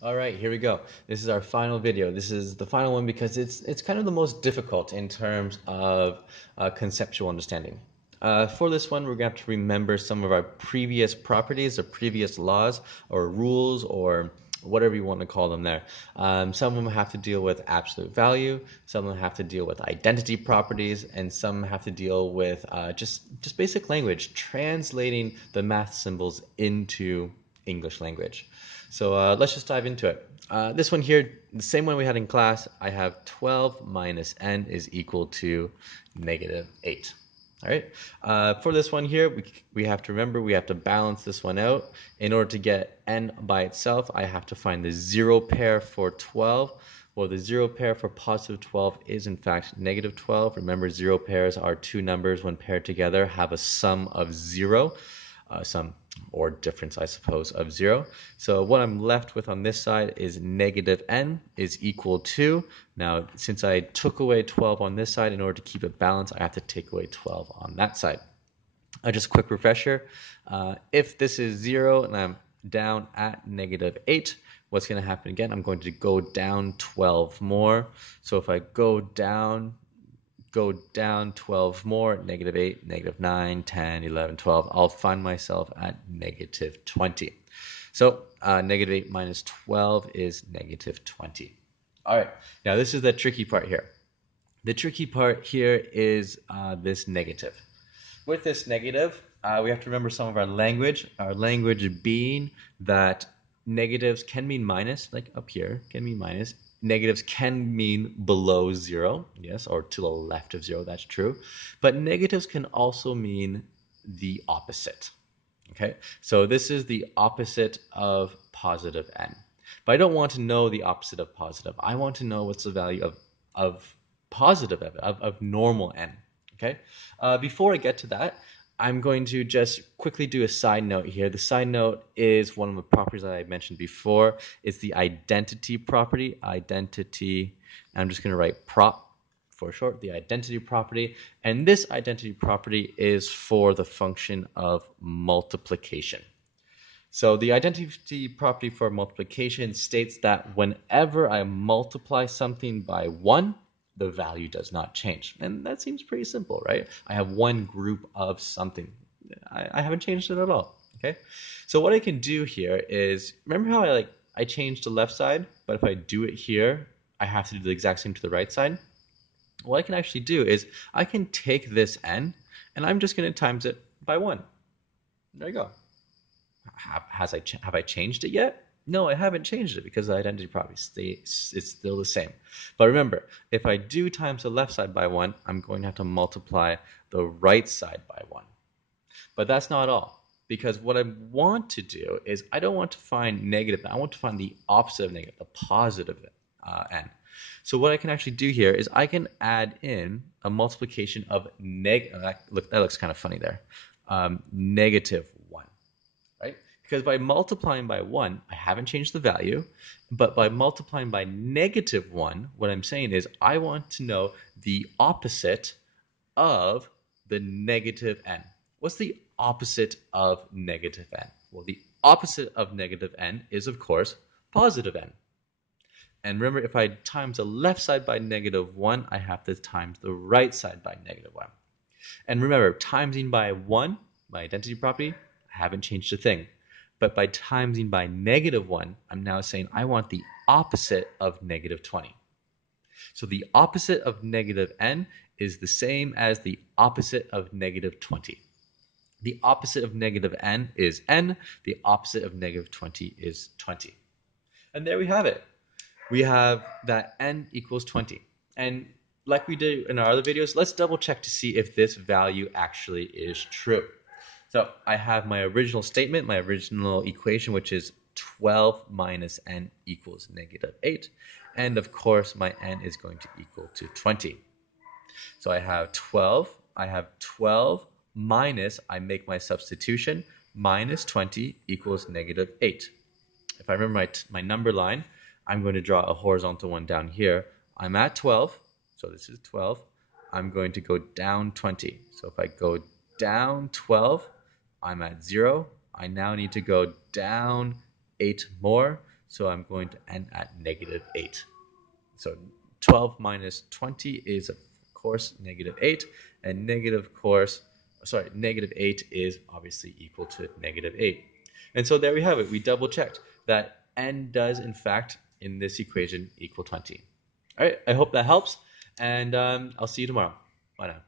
All right, here we go. This is our final video. This is the final one because it's kind of the most difficult in terms of conceptual understanding. For this one, we're going to have to remember some of our previous properties or previous laws or rules or whatever you want to call them there. Some of them have to deal with absolute value, some of them have to deal with identity properties, and some have to deal with just basic language, translating the math symbols into English language. So let's just dive into it. This one here, the same one we had in class, I have 12 minus n is equal to negative 8. All right. For this one here, we have to remember we have to balance this one out. In order to get n by itself, I have to find the zero pair for 12. Well, the zero pair for positive 12 is in fact negative 12. Remember, zero pairs are two numbers when paired together have a sum of 0. Sum or difference, I suppose, of 0. So what I'm left with on this side is negative n is equal to, now since I took away 12 on this side, in order to keep it balanced, I have to take away 12 on that side. Just a quick refresher, if this is 0 and I'm down at negative 8, what's going to happen again? I'm going to go down 12 more. So if I go down 12 more, negative 8, negative 9, 10, 11, 12, I'll find myself at negative 20. So negative 8 minus 12 is negative 20. All right, now this is the tricky part here. The tricky part here is this negative. With this negative, we have to remember some of our language being that negatives can mean minus, like up here, can mean minus. Negatives can mean below 0, yes, or to the left of 0, that's true. But negatives can also mean the opposite, okay? So this is the opposite of positive n. But I don't want to know the opposite of positive. I want to know what's the value of positive, of normal n, okay? Before I get to that, I'm going to just quickly do a side note here. The side note is one of the properties that I mentioned before. It's the identity property. Identity, I'm just going to write prop for short, the identity property. And this identity property is for the function of multiplication. So the identity property for multiplication states that whenever I multiply something by 1, the value does not change. And that seems pretty simple, right? I have one group of something. I haven't changed it at all, okay? So what I can do here is, remember how I changed the left side, but if I do it here, I have to do the exact same to the right side? What I can actually do is I can take this n, and I'm just going to times it by 1. There you go. Have I changed it yet? No, I haven't changed it because the identity property is still the same. But remember, if I do times the left side by 1, I'm going to have to multiply the right side by 1. But that's not all, because what I want to do is I don't want to find negative, I want to find the opposite of negative, the positive n. So what I can actually do here is I can add in a multiplication of that looks kind of funny there, negative 1. Right? Because by multiplying by 1, I haven't changed the value, but by multiplying by negative 1, what I'm saying is I want to know the opposite of the negative n. What's the opposite of negative n? Well, the opposite of negative n is, of course, positive n. And remember, if I times the left side by negative 1, I have to times the right side by negative 1. And remember, timesing by 1, my identity property, I haven't changed a thing. But by timesing by negative 1, I'm now saying I want the opposite of negative 20. So the opposite of negative n is the same as the opposite of negative 20. The opposite of negative n is n. The opposite of negative 20 is 20. And there we have it. We have that n equals 20. And like we did in our other videos, let's double check to see if this value actually is true. So I have my original statement, my original equation, which is 12 minus n equals negative 8. And of course, my n is going to equal to 20. So I have 12 minus, I make my substitution, minus 20 equals negative 8. If I remember my number line, I'm going to draw a horizontal one down here. I'm at 12, so this is 12. I'm going to go down 20. So if I go down 12, I'm at 0. I now need to go down 8 more. So I'm going to end at negative 8. So 12 minus 20 is, of course, negative 8. And negative 8 is obviously equal to negative 8. And so there we have it. We double checked that n does, in fact, in this equation equal 20. All right, I hope that helps. And I'll see you tomorrow. Bye now.